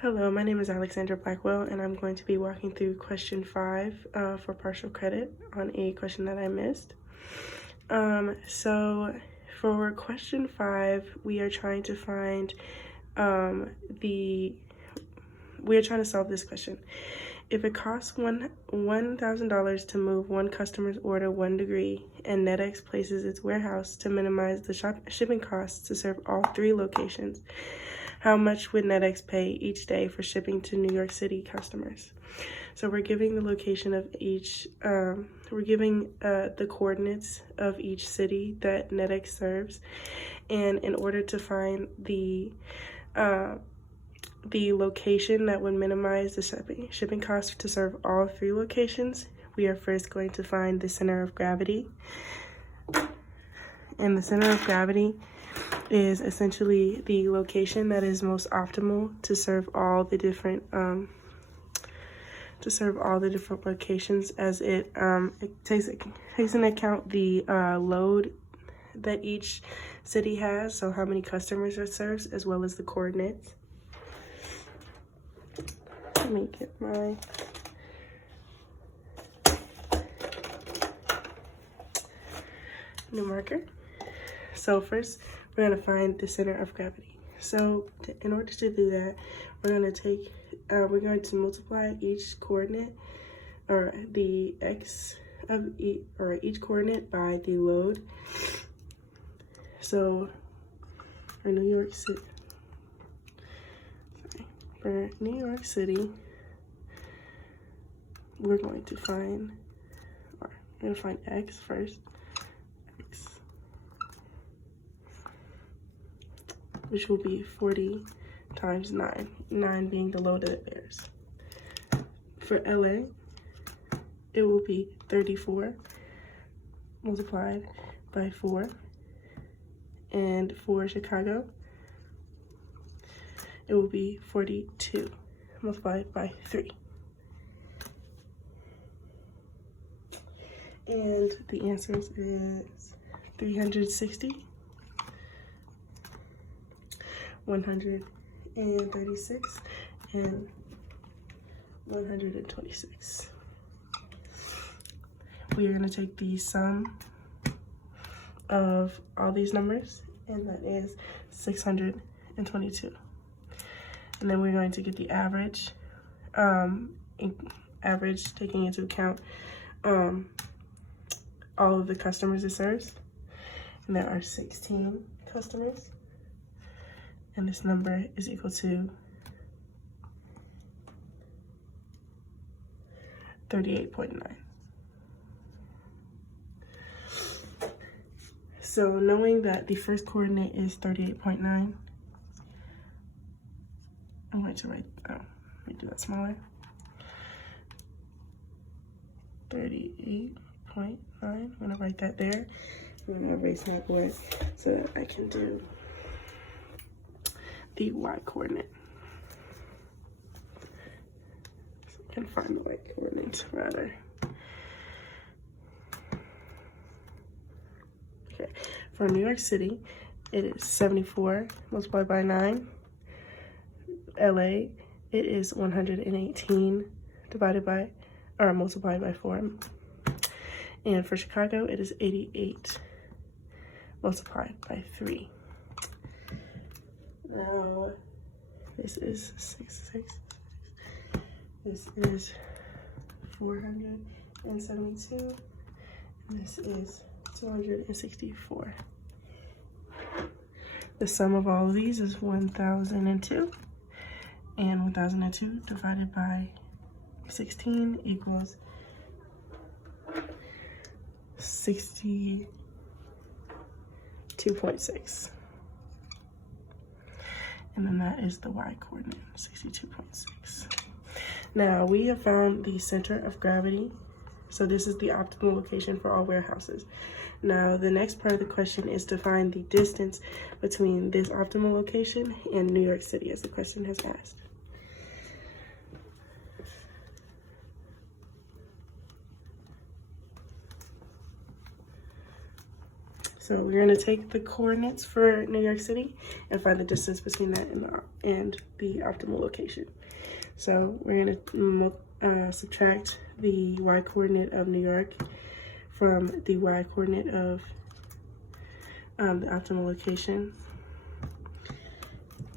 Hello, my name is Alexandra Blackwell, and I'm going to be walking through question 5 for partial credit on a question that I missed. So for question 5, we are trying to find we are trying to solve this question. If it costs $1,000 to move one customer's order 1 degree and NetX places its warehouse to minimize the shipping costs to serve all 3 locations, how much would NetX pay each day for shipping to New York City customers? So we're giving the location of each, we're giving the coordinates of each city that NetX serves. And in order to find the location that would minimize the shipping costs to serve all 3 locations, we are first going to find the center of gravity. And the center of gravity is essentially the location that is most optimal to serve all the different locations, as it takes into account the load that each city has, so how many customers it serves, as well as the coordinates. Let me get my new marker. So first, we're going to find the center of gravity. So in order to do that, we're going to multiply each coordinate, or the x of each coordinate, by the load. So for New York City, we're going to find x first. Which will be 40 times 9, 9 being the load that it bears. For LA, it will be 34 multiplied by 4. And for Chicago, it will be 42 multiplied by 3. And the answer is 360. 136 and 126. We are going to take the sum of all these numbers, and that is 622. And then we're going to get the average, taking into account all of the customers it serves. And there are 16 customers. And this number is equal to 38.9. So knowing that the first coordinate is 38.9, I'm going to write, let me do that smaller. 38.9, I'm gonna write that there. I'm gonna erase my board so that I can do the y coordinate. So I can find the y coordinates rather. Okay, for New York City, it is 74 multiplied by 9. LA, it is 118 multiplied by 4. And for Chicago, it is 88 multiplied by 3. Now, this is 66. This is 472. And this is 264. The sum of all of these is 1,002. And 1,002 divided by 16 equals 62.6. And then that is the y coordinate, 62.6. Now we have found the center of gravity. So this is the optimal location for all warehouses. Now the next part of the question is to find the distance between this optimal location and New York City, as the question has asked. So we're gonna take the coordinates for New York City and find the distance between that and the optimal location. So we're gonna subtract the y coordinate of New York from the y coordinate of the optimal location.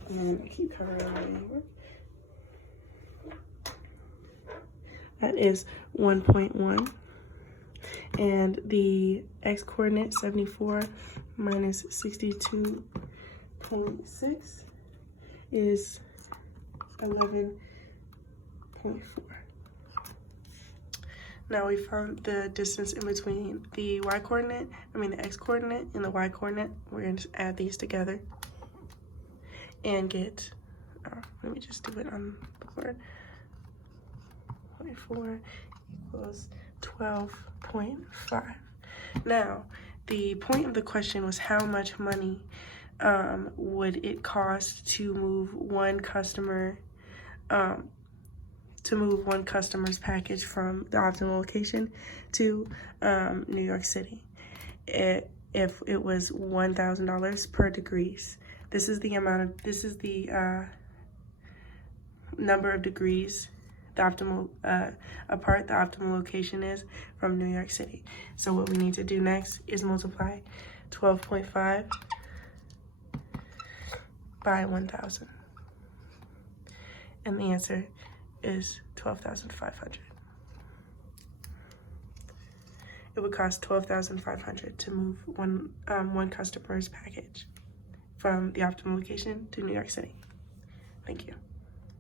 And I keep covering my work. That is 1.1. And the x coordinate, 74 minus 62.6, is 11.4. Now we found the distance in between the the x coordinate and the y coordinate. We're going to add these together and get, let me just do it on the board. 0.4 equals 12.5. Now, the point of the question was how much money would it cost to move one customer's package from the optimal location to New York City. If it was $1,000 per degrees. This is the number of degrees apart the optimal location is from New York City. So what we need to do next is multiply 12.5 by 1,000. And the answer is 12,500. It would cost 12,500 to move one customer's package from the optimal location to New York City. Thank you.